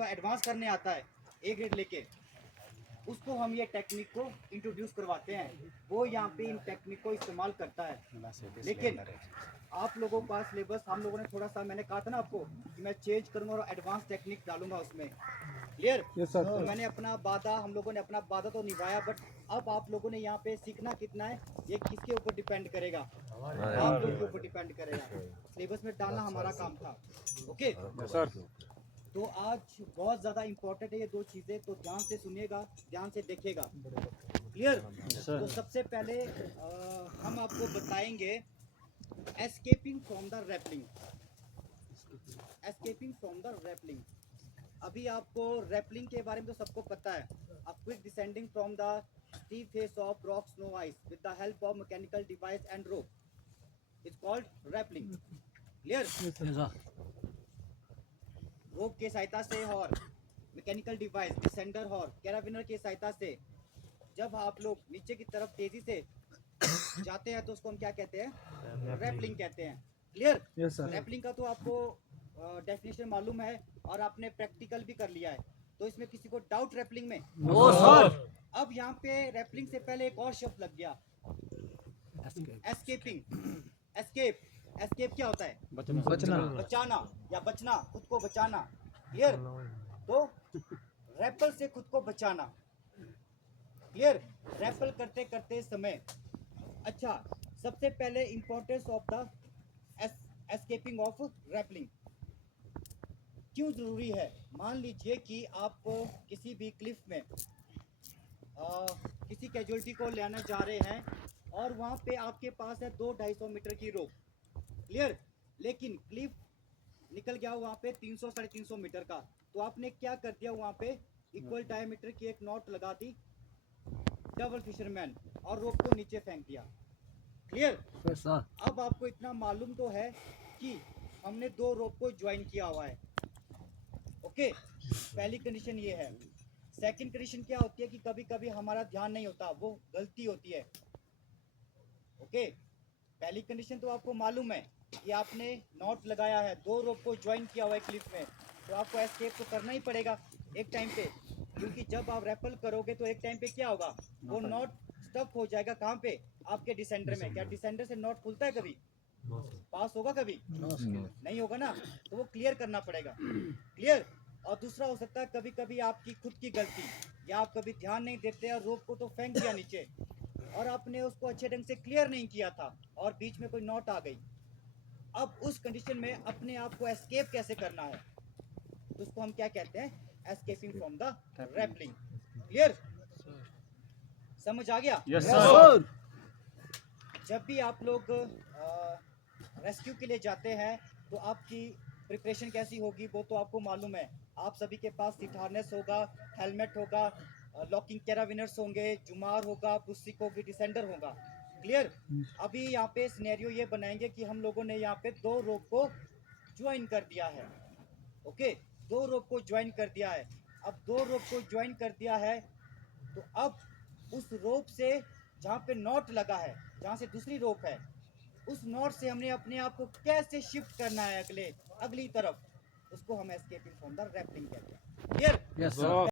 जिसको एडवांस करने आता है ए ग्रेड लेके, उसको हम ये टेक्निक को इंट्रोड्यूस करवाते हैं, वो यहाँ पे इन टेक्निक को इस्तेमाल करता है। लेकिन आप लोगों का सिलेबस हम लोगों ने थोड़ा सा, मैंने कहा था ना आपको कि मैं चेंज करूँगा और एडवांस टेक्निक डालूंगा उसमें, क्लियर। तो मैंने अपना वादा, हम लोगों ने अपना वादा तो निभाया, बट अब आप लोगों ने यहाँ पे सीखना कितना है ये किसके ऊपर डिपेंड करेगा, आप लोगों के ऊपर डिपेंड करेगा। सिलेबस में डालना हमारा काम था। ओके सर, तो आज बहुत ज़्यादा इम्पोर्टेंट है ये दो चीज़ें, तो ध्यान से सुनिएगा, ध्यान से देखिएगा, क्लियर। तो सबसे पहले हम आपको बताएंगे escaping from the rappelling. Escaping from the rappelling, अभी आपको रैपलिंग के बारे में तो सबको पता है। A quick descending from the steep face of rock snow ice with the help of mechanical device and rope is called rappelling, clear. Rope के सहायता से और मैकेनिकल डिवाइस डिसेंडर और कैराबिनर की सहायता से जब आप लोग नीचे की तरफ तेजी से जाते हैं तो उसको हम क्या कहते हैं, रैपलिंग कहते हैं, क्लियर। रैपलिंग का तो आपको डेफिनेशन मालूम है और आपने प्रैक्टिकल भी कर लिया है, तो इसमें किसी को डाउट रैपलिंग में? No sir. अब यहाँ पे रैपलिंग से पहले एक और शब्द लग गया, एस्केपिंग। एस्केप, एस्केप क्या होता है? बचाना या बचना, खुद को बचाना, क्लियर। तो रैपल से खुद को बचाना, क्लियर। रैपल करते करते समय, अच्छा सबसे पहले importance of the escaping of rappelling क्यों जरूरी है। मान लीजिए कि आप किसी भी क्लिफ में किसी कैजुअलिटी को लेने जा रहे हैं और वहाँ पे आपके पास है 200-250 मीटर की रोप, क्लियर। लेकिन क्लिफ निकल गया वहाँ पे 300-350 मीटर का, तो आपने क्या कर दिया, वहाँ पे इक्वल डायमीटर की एक नॉट लगा दी, डबल फिशरमैन, और रोप को नीचे फेंक दिया, क्लियर। अब आपको इतना मालूम तो है कि हमने दो रोप को ज्वाइन किया हुआ है, ओके। पहली कंडीशन ये है। सेकंड कंडीशन क्या होती है कि कभी कभी हमारा ध्यान नहीं होता, वो गलती होती है, ओके। पहली कंडीशन तो आपको मालूम है कि आपने नॉट लगाया है, दो रोप को ज्वाइन किया हुआ है क्लिफ में, तो आपको एस्केप तो करना ही पड़ेगा एक टाइम पे, क्योंकि जब आप रैपल करोगे तो एक टाइम पे क्या होगा, वो नॉट स्टक हो जाएगा कहाँ पे, आपके डिसेंडर में। क्या डिसेंडर से नॉट खुलता है कभी? पास होगा कभी? नहीं होगा ना, तो वो क्लियर करना पड़ेगा, क्लियर। और दूसरा हो सकता है कभी कभी आपकी खुद की गलती, या आप कभी ध्यान नहीं देते और रोप को तो फेंक दिया नीचे और आपने उसको अच्छे ढंग से क्लियर नहीं किया था और बीच में कोई नॉट आ गई। अब उस कंडीशन में अपने आप को एस्केप कैसे करना है, तो उसको हम क्या कहते हैं, escaping from the rappelling, clear. समझ आ गया? Yes sir. जब भी आप लोग रेस्क्यू के लिए जाते हैं तो आपकी प्रिपरेशन कैसी होगी वो तो आपको मालूम है। आप सभी के पास सीट हार्नेस होगा, हेलमेट होगा, लॉकिंग कैराबिनर्स होंगे, जुमार होगा, पुस्सिक होगी, डिसेंडर होगा, क्लियर। अभी यहाँ पे सिनेरियो ये बनाएंगे कि हम लोगों ने यहाँ पे दो रोप को ज्वाइन कर दिया है, ओके। दो रोप को ज्वाइन कर दिया है। अब दो रोप को ज्वाइन कर दिया है तो अब उस रोप से जहाँ पे नॉट लगा है, जहाँ से दूसरी रोप है, उस नॉट से हमने अपने आप को कैसे शिफ्ट करना है अगली तरफ, उसको हम एस्केपिंग फ्रॉम द रैपलिंग कहते हैं, क्लियर। Yes sir.